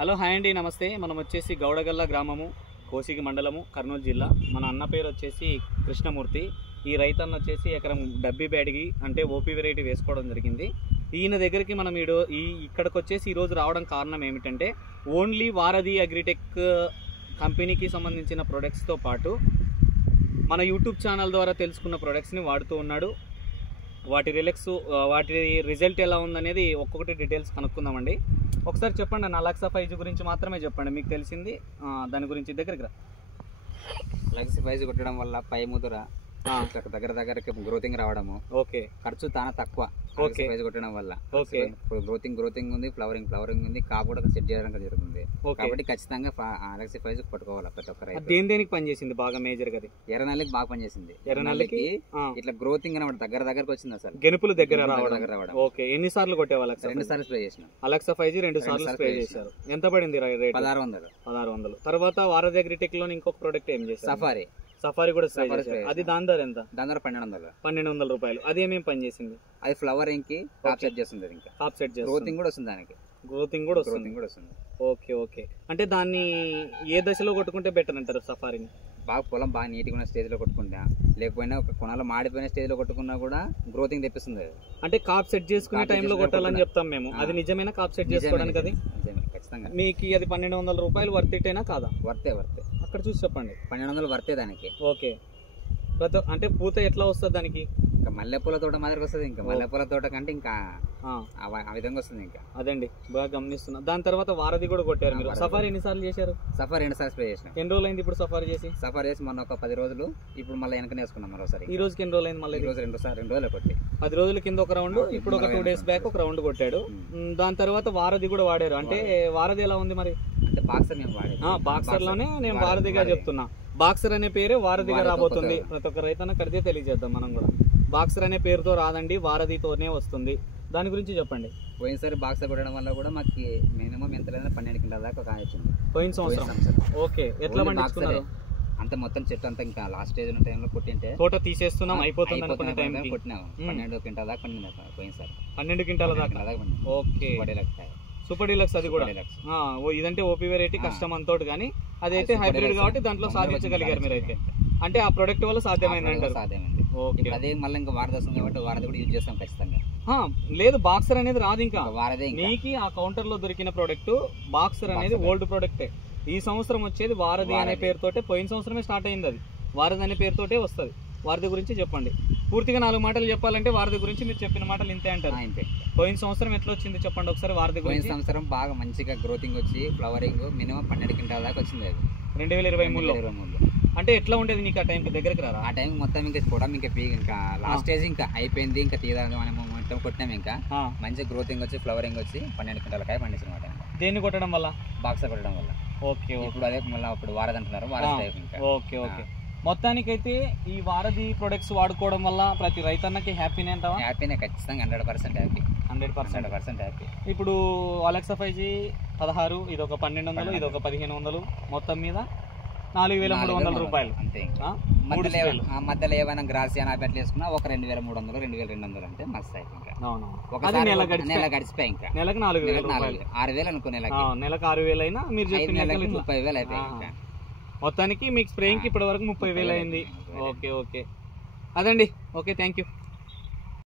Hello hi అండి, నమస్తే. మనం వచ్చేసి గౌడగల్ల గ్రామము, కోసిగి మండలము, కర్నూలు జిల్లా. మన అన్న పేరు వచ్చేసి కృష్ణమూర్తి. ఈ రైతన్న వచ్చేసి ఎకరం డబ్బీ బ్యాడ్గి అంటే ఓపీ వెరైటీ వేసుకోవడం జరిగింది. ఈయన దగ్గరికి మనం ఇక్కడికి వచ్చేసి ఈరోజు రావడం కారణం ఏమిటంటే ఓన్లీ వారధి అగ్రిటెక్ కంపెనీకి సంబంధించిన ప్రొడక్ట్స్తో పాటు మన యూట్యూబ్ ఛానల్ ద్వారా తెలుసుకున్న ప్రొడక్ట్స్ని వాడుతూ ఉన్నాడు. వాటి రిజల్ట్ ఎలా ఉందనేది ఒక్కొక్కటి డీటెయిల్స్ కనుక్కుందామండి. ఒకసారి చెప్పండి అన్న, అలెక్సా 5G గురించి మాత్రమే చెప్పండి, మీకు తెలిసింది దాని గురించి. దగ్గరికి రా. అలెక్సా 5G కొట్టడం వల్ల పై ముదుర దగ్గరకి గ్రోతింగ్ రావడము, ఓకే, ఖర్చు చాలా తక్కువ. ఓకే, 5G కొట్టడం వల్ల ఓకే గ్రోతింగ్ ఉంది, ఫ్లవరింగ్ ఉంది, కాపు కూడా సెట్ చేయడం జరుగుతుంది. కాబట్టి ఖచ్చితంగా అలెక్సా 5G కొట్టుకోవాలి ప్రతి ఒక్కరు. దేనికి పనిచేసింది బాగా మేజర్ గా? ఎర్రనల్లికి బాగా పనిచేసింది. ఎర్రనల్లికి ఇట్లా గ్రోతింగ్ అనమాట దగ్గరకు వచ్చింది. అసలు గెనుపులు దగ్గర రావడం. ఓకే, ఎన్ని సార్లు కొట్టేవాళ్ళు? 2 సార్లు స్ప్రే చేసిన. అలెక్సా 5G 2 సార్లు స్ప్రే చేశారు. ఎంత పడింది రేట్? 1600. తర్వాత వారధి అగ్రిటెక్ లో ఇంకొక ప్రొడక్ట్ ఏం చేశారు? సఫారీ కూడా స్ప్రే చేశారు. అది దాని ధర ఎంత? దాని ధర 1200 రూపాయలు. అది ఏమేమి పని చేసింది? అది ఫ్లవరింగ్ కి టాప్ సెట్ చేస్తుంది. ఇంకా టాప్ సెట్ చేస్తుంది. గ్రోతింగ్ కూడా వస్తుంది. దానికి గ్రోతింగ్ కూడా వస్తుంది. ఓకే. అంటే దాన్ని ఏ దశలో కొట్టుకుంటే బెటర్ అంటారు సఫారీని? బాగా పొలం బాగా నీట్గా ఉన్న స్టేజ్ లో కొట్టుకుంటా, లేకపోయినా ఒక కొనాలో మాడిపోయిన స్టేజ్ లో కొట్టుకున్నా కూడా గ్రోతింగ్ తెప్పిస్తుంది. అంటే కాప్ సెట్ చేసుకునే టైంలో కొట్టాలని చెప్తాం మేము. అది నిజమైన కాప్ సెట్ చేసుకోవడానికి? అది ఖచ్చితంగా. మీకు అది 1200 రూపాయలు వర్తేటేనా కాదా? వర్తే. అక్కడ చూసి చెప్పండి. 1200 వర్తే దానికి. ఓకే, అంటే పూత ఎట్లా వస్తుంది దానికి? ఇంకా మల్లెపూల తోట మాదిరికి వస్తుంది. ఇంకా మల్లెపూల తోట కంటే ఇంకా ఆ విధంగా వస్తుంది. ఇంకా అదండి బాగా గమనిస్తున్నా. దాని తర్వాత వారధి కూడా కొట్టారు మీరు. సఫారీ ఎన్నిసార్లు చేశారు? సఫారీ 2 సార్లు స్ప్రే చేసిన. ఎన్ని రోజులు అయింది ఇప్పుడు సఫారీ చేసి? సఫారీ చేసి మొన్న ఒక 10 రోజులు. ఇప్పుడు మళ్ళీ వెనకనే వేసుకున్నాం మరోసారి. ఈ రోజుకి ఎన్ని రోజులు అయింది? మళ్ళీ 2 రోజులు కొట్టి 10 రోజుల కింద ఒక రౌండ్, ఇప్పుడు ఒక 2 డేస్ బ్యాక్ ఒక రౌండ్ కొట్టాడు. దాని తర్వాత వారధి కూడా వాడారు. అంటే వారధి ఎలా ఉంది మరి? అంటే బాక్సర్ మేము వాడాము. బాక్సర్ లోనే నేను వారధిగా చెప్తున్నా. బాక్సర్ అనే పేరే వారధిగా రాబోతుంది. ప్రతి ఒక్క రైతన్న కడితే తెలియజేద్దాం మనం కూడా. బాక్సర్ అనే పేరుతో రాదండి, వారధితోనే వస్తుంది. దాని గురించి చెప్పండి. పోయినసారి బాక్సర్ కొట్టడం వల్ల కూడా మాకు మినిమం ఎంత లేదా 12 క్వింటాల దాకా కాయొచ్చింది పోయిన సంవత్సరం. ఓకే, ఎట్లా పండించుకున్నారు? అంత మొత్తం చెట్టు అంతా ఇంకా లాస్ట్ స్టేజ్ ఉన్న టైంలో కొట్టింటే తోట తీసేస్తున్నాం అయిపోతుంది అనుకున్న టైం కొట్టినాము. 12 క్వింటాల దాకా పండింది పోయినసారి. 12 క్వింటాల దాకా. Okay, super deluxe. అది కూడా ఇదంటే ఓపీ వెరైటీ కష్టం అంతోటి, కానీ అదైతే హైబ్రిడ్ కాబట్టి దాంట్లో సాధించగలిగారు మీరైతే. అంటే ఆ ప్రొడక్ట్ వల్ల సాధ్యమైంది అంటారు? సాధ్యమైంది. అదే మళ్ళీ ఇంకా వారధి వస్తుంది కాబట్టి వారధి కూడా యూజ్ చేస్తాం ఖచ్చితంగా. లేదు, బాక్సర్ అనేది రాదు ఇంకా. మీకు ఆ కౌంటర్ లో దొరికిన ప్రొడక్ట్ బాక్సర్ అనేది ఓల్డ్ ప్రొడక్టే. ఈ సంవత్సరం వచ్చేది వారధి అనే పేరుతోటే. పోయిన సంవత్సరమే స్టార్ట్ అయింది. అది వారధి అనే పేరుతోటే వస్తుంది. వారధి గురించి చెప్పండి. పూర్తిగా 4 మాటలు చెప్పాలంటే వారధి గురించి మీరు చెప్పిన మాటలు ఇంతే అంటారు. పోయిన సంవత్సరం ఎట్లా వచ్చింది చెప్పండి ఒకసారి వారధి గురించి. పోయిన సంవత్సరం బాగా మంచిగా గ్రోతింగ్ వచ్చి ఫ్లవరింగ్ మినిమం 12 క్వింటాల దాకా వచ్చింది. అది 2023లో. అంటే ఎట్లా ఉండేది నీకు ఆ టైంకి? దగ్గరికి రారా? ఆ టైం మొత్తం ఇంకా పొడం ఇంకా లాస్ట్ స్టేజ్ ఇంకా అయిపోయింది. ఇంకా తీరాలి మొత్తం కొట్టినాం. ఇంకా మంచి గ్రోతింగ్ వచ్చి ఫ్లవరింగ్ వచ్చి 12 క్వింటాల కాయ పండించిన మాట. దేన్ని కొట్టడం వల్ల? బాక్సర్ కొట్టడం వల్ల. ఓకే, ఇప్పుడు అదే మళ్ళీ ఇప్పుడు వారధి అంటున్నారు. వారధి ఇంకా. ఓకే. మొత్తానికైతే ఈ వారధి ప్రొడక్ట్స్ వాడుకోవడం వల్ల ప్రతి రైతన్నకి హ్యాపీనే అంటావా? హ్యాపీనే, ఖచ్చితంగా 100% హ్యాపీ. 100% హ్యాపీ. ఇప్పుడు అలెక్సా 5G 16, ఇదొక 1200, ఇదొక 1500, మొత్తం మీద 4300 రూపాయలు అంతే. మధ్యలో ఏమైనా గ్రాసియానా అట్లా వేసుకున్నా ఒక 2300, 2200 అంటే మస్తు అయిపోయి. నెల గడిచిపోయి ఇంకా నెలకు 4000, 6000 అనుకో. నెలకు 6000 అయినా మీరు చెప్పిన 30,000 అయిపోయి. ఇంకా మొత్తానికి మీకు స్ప్రేయింగ్కి ఇప్పటి వరకు 30,000 అయింది. ఓకే. అదండి. Okay, thank you.